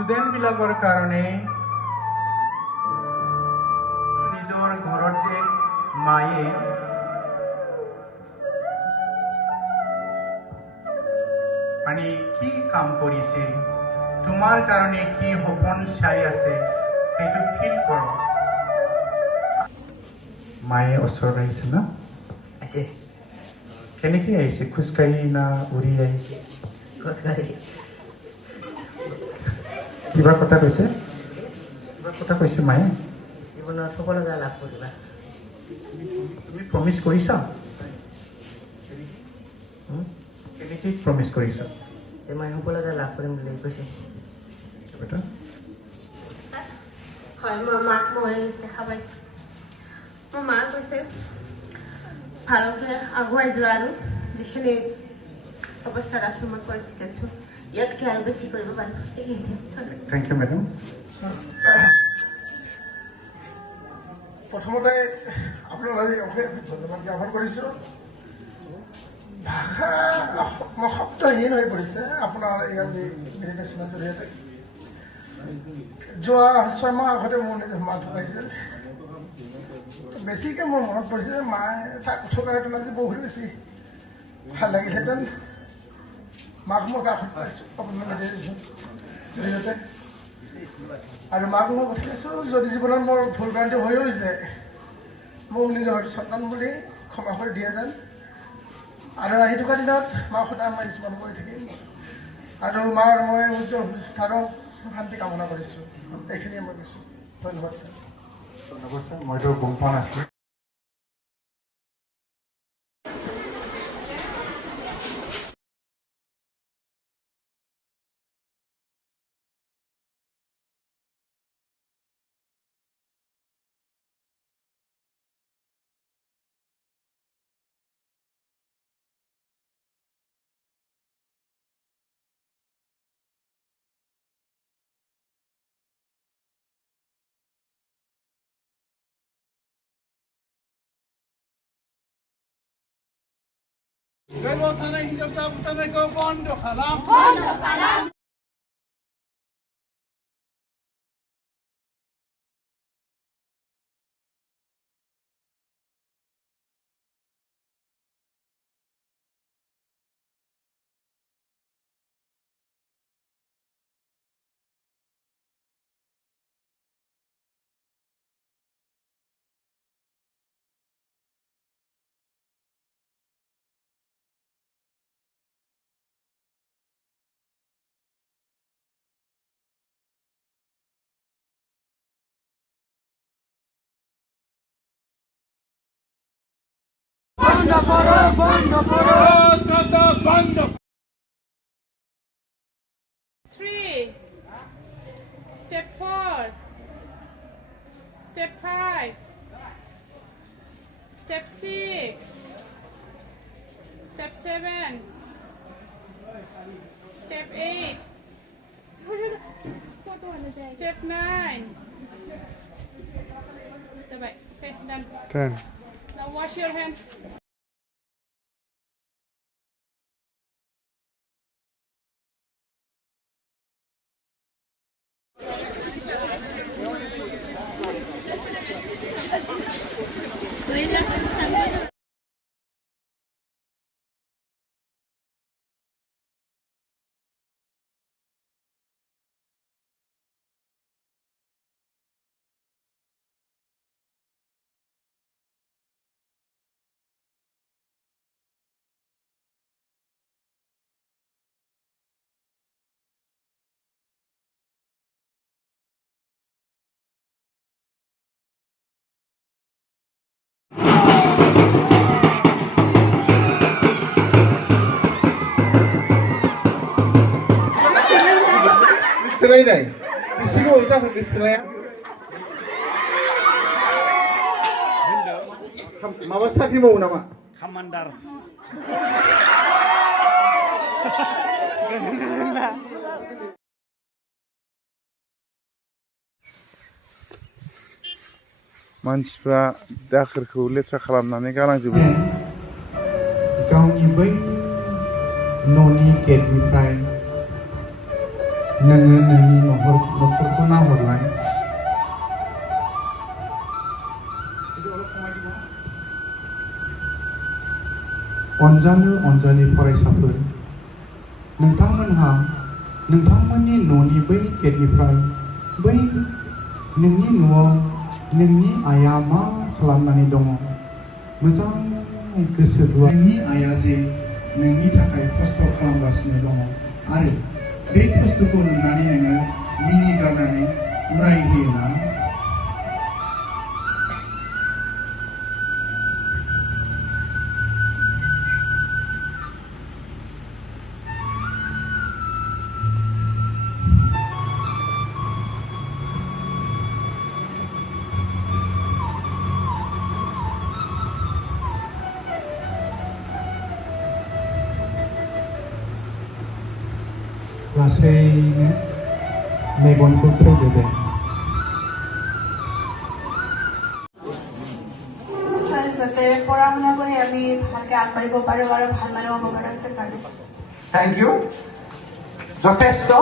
Student বিলাকৰ কাৰণে নিজৰ ঘৰত যে মায়ে মানে কি কাম কৰিছে, তোমাৰ কাৰণে কি সপোন চাই আছে, সেইটো ফিল কৰ। মায়ে ওচৰত আহিছে না? আছে। কেনেকৈ আহিছে? খোজকাঢ়ি না উৰি আহিছে? খোজকাঢ়ি। কিবা কথা কৈছে? কিবা কথা কৈছে মায়ে? জীৱনত সফলতা লাভ কৰিবা। তুমি প্ৰমিছ কৰিছা? কেনেকৈ প্ৰমিছ কৰিছা? যে মই সফলতা লাভ কৰিম বুলি কৈছে। বেটা হয়, মই মাক মই দেখা পাইছোঁ। মোৰ মাক কৈছে ভালকৈ আগুৱাই যোৱা আৰু যিখিনি অৱস্থাত আছোঁ মই কৰি শিকাইছোঁ, ইয়াতকৈ আৰু বেছি কৰিব পাৰোঁ। Thank you madam. প্ৰথমতে আপোনালৈ অশেষ ধন্যবাদ জ্ঞাপন কৰিছোঁ। ভাষা মই শব্দহীন হৈ পৰিছে আপোনাৰ ইয়াৰ মেডিটেশ্যনৰ জৰিয়তে। যোৱা 6 মাহ আগতে মোৰ নিজৰ মা ঢুকাইছিল। বেছিকৈ মোৰ মনত পৰিছে যে মায়ে তাক থকা হেঁতেন আজি বহুত বেছি ভাল লাগিলহেঁতেন। মাক মই কাষত পাইছোঁ আপোনাৰ মেডিটেশ্যন জৰিয়তে। আৰু মাক মই পঠিয়াইছোঁ, যদি জীৱনত মোৰ ভুল ভ্ৰান্তি হৈও যায় মোক নিজৰ সন্তান বুলি ক্ষমা কৰি দিয়ে যেন। আৰু আহি থকা দিনত মাক সদায় মই স্মৰণ কৰি থাকিম আৰু মাৰ মই উজ্জ্বল ভৱিষ্যতৰ শান্তি কামনা কৰিছোঁ। এইখিনিয়ে মই কৈছোঁ। ধন্যবাদ ছাৰ। ধন্যবাদ ছাৰ, মইতো গম পোৱা নাছিলোঁ। Gaybotanay hinyapsa butanay ko bondo kalam. Bondo. 3, step 4, step 5, step 6, step 7, step 8, step 9. Okay, done. 10. Now wash your hands. Diselay na eh. Isigo ito ang diselay. Mawasabi mo una ma. Kamandar. मानसिफ्रा दाखोरखौ लेथ्रा खालामनानै गालांजोबो। गावनि बै न'नि गेटनिफ्राय नोङो नोंनि न'खरखौ नाहरलाय अनजालु अनजालि फरायसाफोर नोंथांमोनहा नोंथांमोननि न'नि बै गेटनिफ्राय बै नोंनि न'आव नोंनि आइया मा खालामनानै दङ मोजाङै गोसो गुवार नोंनि आइया जे नोंनि थाखाय खस्थ' खालामगासिनो दङ आरो बे खस्थ'खौ नुनानै नोङो मिनिगारनानै उरायहोयोना लासैनो मेगनखौ खेवदोदों যাতে পড়া শুনা কৰি আমি ভালকে আগবাঢ়িব পাৰো আৰু ভাল মানুহ হ'ব পাৰো। থ্যাংক ইউ যথেষ্ট